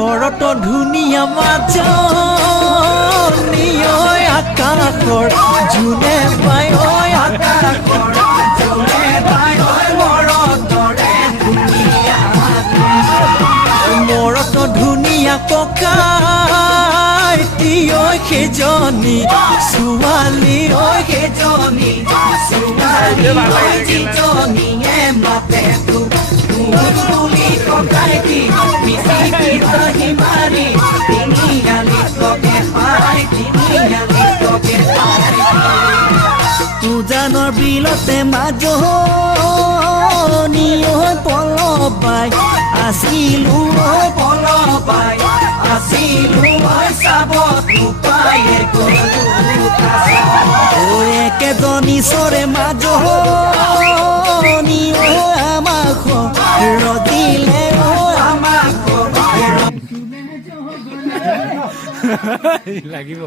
ঘৰত ধুনীয়া মাজনী ঐ আকাশৰ জোনে পাই ঐ আকাশৰ জোনে পাই ঐ মৰত ধুনীয়া ককাইটি ঐ সেইজনী ছোৱালী ঐ সেইজনী ছোৱালী যিজনীয়ে মাতে বুলি ককাইটি মিচিকি হাঁহি মাৰি তিনিআলিত লগে পাই তিনিআলিত লগে পাই উজানৰ বিলতে মাজনী ঐ পলবাই আছিলো ঐ পলবাই আছিলো ঐ চাব নোপায়ে গলো ঐ একেজনী চৰে মাজনী ঐ আমাক ৰদিলে ঐ আমাক লাগিব